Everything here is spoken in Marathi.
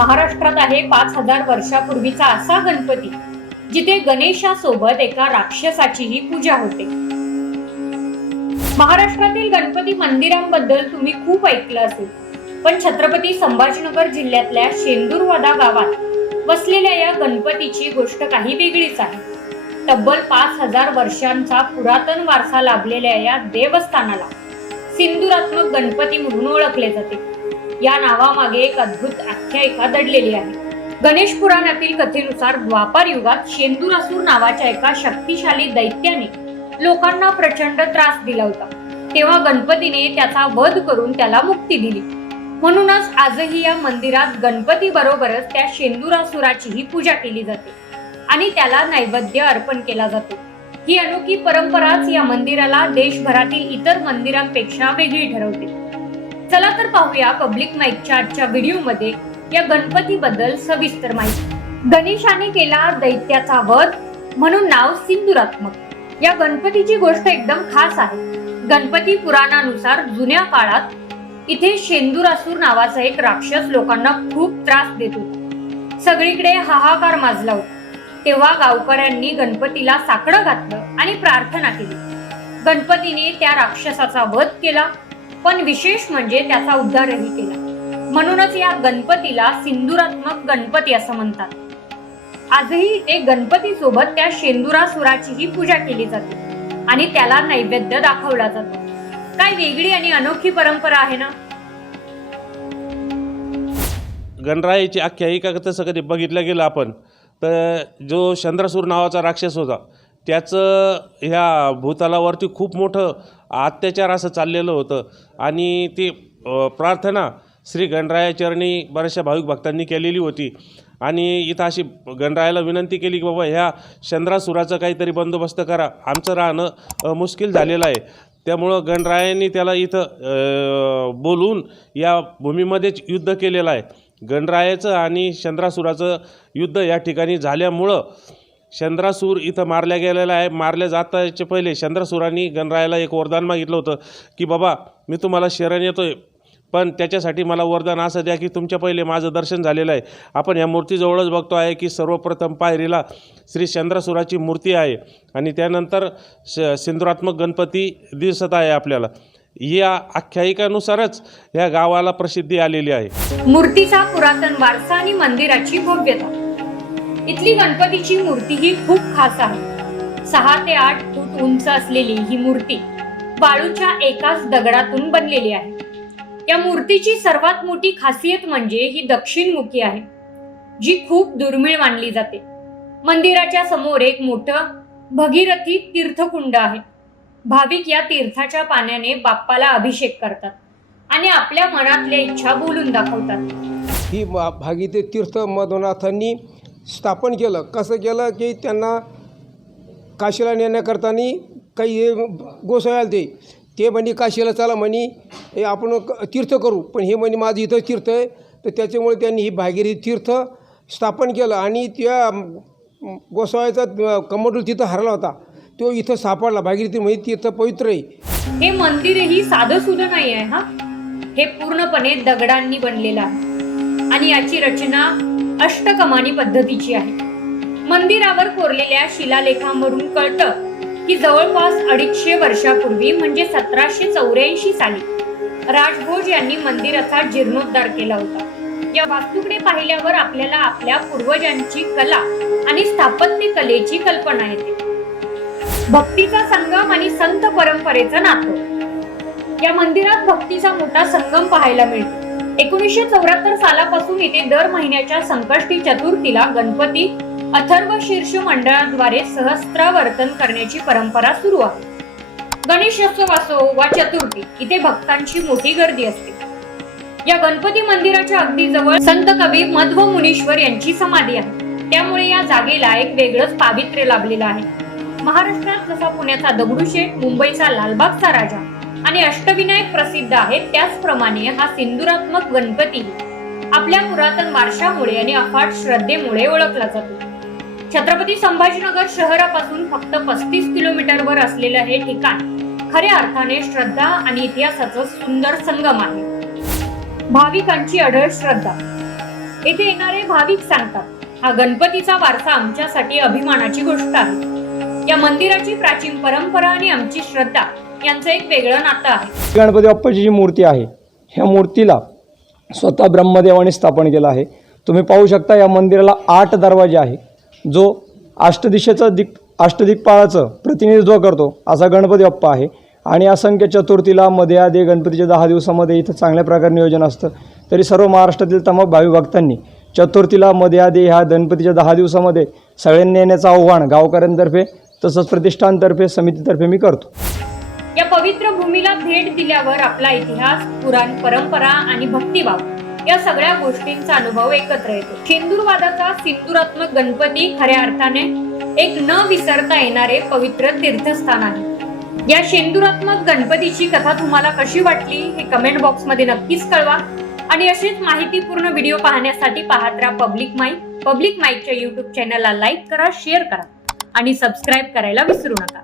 महाराष्ट्रात आहे पाच हजार वर्षापूर्वीचा असा गणपती जिथे गणेशासोबत एका राक्षसाचीही पूजा होते. महाराष्ट्रातील गणपती मंदिरांबद्दल तुम्ही खूप ऐकलं असेल पण छत्रपती संभाजीनगर जिल्ह्यातल्या शेंदूरवादा गावात वसलेल्या या गणपतीची गोष्ट काही वेगळीच आहे. तब्बल पाच हजार वर्षांचा पुरातन वारसा लाभलेल्या या देवस्थानाला सिंदुरात्मक गणपती म्हणून ओळखले जाते. या नावामागे एक अद्भुत आख्यायिका दडलेली आहे. गणेश पुराणातील कथेनुसार द्वापार युगात शेंदुरासूर नावाच्या एका शक्तिशाली दैत्याने लोकांना प्रचंड त्रास दिला होता. तेव्हा गणपतीने त्याचा वध करून त्याला मुक्ती दिली. म्हणूनच आजही या मंदिरात गणपती बरोबरच त्या शेंदुरासुराचीही पूजा केली जाते आणि त्याला नैवेद्य अर्पण केला जातो. ही अनोखी परंपराच या मंदिराला देशभरातील इतर मंदिरांपेक्षा वेगळी ठरवते. चला तर पाहूया पब्लिक माईकच्या आजच्या व्हिडिओमध्ये या गणपतीबद्दल सविस्तर माहिती. गणेशाने केला दैत्याचा वध म्हणून नाव सिंदुरात्मक या गणपतीची गोष्ट एकदम खास आहे. गणपती पुराणानुसार जुन्या काळात इथे शेंदुरासूर नावाचा एक राक्षस लोकांना खूप त्रास देत होता. सगळीकडे हाहाकार माजला होता. तेव्हा गावकऱ्यांनी गणपतीला साकडं घातलं आणि प्रार्थना केली. गणपतीने त्या राक्षसाचा वध केला. पण विशेष म्हणजे त्याचा उद्धारही केला. म्हणूनच या गणपतीला सिंदुरात्मक गणपती असं म्हणतात. आजही ते गणपती सोबत त्या शेंदुरासुराचीही पूजा केली जाते आणि त्याला नैवेद्य दाखवला जातो. काय वेगळी आणि अनोखी परंपरा आहे ना? गणरायाची आख्यायिका तसं कधी बघितलं गेलं आपण. तर जो चंद्रसूर नावाचा राक्षस होता त्याचं ह्या भूतलावरती खूप मोठं अत्याचार असं चाललेलं होतं. आणि ती प्रार्थना श्री गणरायाचरणी बऱ्याचशा भाविक भक्तांनी केलेली होती. आणि इथं अशी गणरायाला विनंती केली की बाबा ह्या चंद्रासुराचा काहीतरी बंदोबस्त करा. आमचं राहणं मुश्किल झालेलं आहे. त्यामुळं गणरायांनी त्याला इथं बोलून या भूमीमध्येच युद्ध केलेलं आहे. गणरायाचं आणि चंद्रासुराचं युद्ध या ठिकाणी झाल्यामुळं चंद्रासूर इथं मारल्या गेलेला आहे. मारल्या जाताच्या पहिले चंद्रासुरांनी गणरायाला एक वरदान मागितलं होतं की बाबा मी तुम्हाला शरण येतो आहे पण त्याच्यासाठी मला वरदान असं द्या की तुमच्या पहिले माझं दर्शन झालेलं आहे. आपण या मूर्तीजवळच बघतो आहे की सर्वप्रथम पायरीला श्री चंद्रासुराची मूर्ती आहे आणि त्यानंतर श सिंधुरात्मक गणपती दिसत आहे आपल्याला. या आख्यायिकानुसारच या गावाला प्रसिद्धी आलेली आहे. मूर्तीचा पुरातन वारसा आणि मंदिराची भव्यता. इथली गणपतीची मूर्ती ही खूप खास आहे. सहा ते आठ फूट उंच असलेली ही मूर्ती वाळूच्या एकाच दगडातून बनलेली आहे. या मूर्तीची सर्वात मोठी खासियत म्हणजे ही दक्षिणमुखी आहे जी खूप दुर्मिळ मानली जाते. मंदिराच्या समोर एक मोठं भगीरथी तीर्थकुंड आहे. भाविक या तीर्थाच्या पाण्याने बाप्पाला अभिषेक करतात आणि आपल्या मनातल्या इच्छा बोलून दाखवतात. ही भागीते तीर्थ मधुनाथांनी स्थापन केलं. कसं केलं की त्यांना काशीला नेण्याकरतानी काही हे गोसावे ते ते म्हणे काशीला चला म्हणे हे आपण क- तीर्थ करू. पण हे म्हणे माझं इथं तीर्थ आहे. तर त्याच्यामुळे त्यांनी ही भागीरी तीर्थ स्थापन केलं आणि त्या म, गोसाव्याचा कमंडल तिथं हरला होता. तो इथं सापडला. भागीरथी म्हणजे तीर्थ पवित्र आहे. हे मंदिरही साधं सुद्धा नाही आहे हा. हे पूर्णपणे दगडांनी बनलेलं आहे. आणि याची रचना अष्टकमानी पद्धतीची आहे. मंदिरावर कोरलेल्या शिलालेखांवरून कळतं की जवळपास अडीचशे वर्षापूर्वी म्हणजे सतराशे चौऱ्याऐंशी साली राजभोज यांनी मंदिराचा जीर्णोद्धार केला होता. या वास्तूकडे पाहिल्यावर आपल्याला आपल्या पूर्वजांची कला आणि स्थापत्य कलेची कल्पना येते. भक्तीचा संगम आणि संत परंपरेचं नातं. या मंदिरात भक्तीचा मोठा संगम पाहायला मिळतो. एकोणीसशे चौऱ्याहत्तर सालापासून इथे दर महिन्याच्या संकष्टी चतुर्थीला गणपती अथर्व शीर्ष मंडळाद्वारे सहस्त्रावर्तन करण्याची परंपरा सुरू आहे. गणेशोत्सव असो वा चतुर्थी इथे भक्तांची मोठी गर्दी असते. या गणपती मंदिराच्या अगदी जवळ संत कवी मध्व मुनीश्वर यांची समाधी आहे. त्यामुळे या जागेला एक वेगळंच पावित्र्य लाभलेलं आहे. महाराष्ट्रात जसा पुण्याचा दगडूशेठ मुंबईचा लालबागचा राजा आणि अष्टविनायक प्रसिद्ध आहेत त्याचप्रमाणे हा सिंदुरात्मक गणपती आपल्या पुरातन वारशामुळे आणि अफाट श्रद्धेमुळे ओळखला जातो. छत्रपती संभाजीनगर शहरापासून फक्त पस्तीस किलोमीटरवर असलेलं हे ठिकाण खऱ्या अर्थाने श्रद्धा आणि इतिहासाचं सुंदर संगम आहे. भाविकांची अढळ श्रद्धा. येथे येणारे भाविक सांगतात हा गणपतीचा वारसा आमच्यासाठी अभिमानाची गोष्ट आहे. या मंदिराची प्राचीन परंपरा आणि आमची श्रद्धा यांचं एक वेगळं नातं आहे. गणपती बाप्पाची जी मूर्ती आहे ह्या मूर्तीला स्वतः ब्रह्मदेवाने स्थापन केलं आहे. तुम्ही पाहू शकता या मंदिराला आठ दरवाजे आहे. जो अष्टदिशेचं दिक अष्टदिक्पाळाचं प्रतिनिधित्व करतो असा गणपती बाप्पा आहे. आणि असंख्य चतुर्थीला मध्ये आधी गणपतीच्या दहा दिवसामध्ये इथं चांगल्या प्रकारे नियोजन असतं. तरी सर्व महाराष्ट्रातील तमाम भावी भक्तांनी चतुर्थीला मध्ये आधी ह्या गणपतीच्या दहा दिवसामध्ये सगळ्यांनी येण्याचं आव्हान गावकऱ्यांतर्फे तसंच प्रतिष्ठानतर्फे समितीतर्फे मी करतो. या पवित्र भूमीला भेट दिल्यावर आपला इतिहास पुराण परंपरा आणि भक्तिभाव या सगळ्या गोष्टींचा अनुभव एकत्र येतो. सिंदूरवादाचा सिंदूरात्मक गणपती खऱ्या अर्थाने एक न विसरता येणारे पवित्र तीर्थस्थान आहे. या शेंदूरात्मक गणपतीची कथा तुम्हाला कशी वाटली हे कमेंट बॉक्समध्ये नक्कीच कळवा आणि अशीच माहितीपूर्ण व्हिडिओ पाहण्यासाठी पाहत राहा पब्लिक माईक पब्लिक माईकच्या युट्यूब चॅनलला लाईक करा शेअर करा आणि सबस्क्राईब करायला विसरू नका.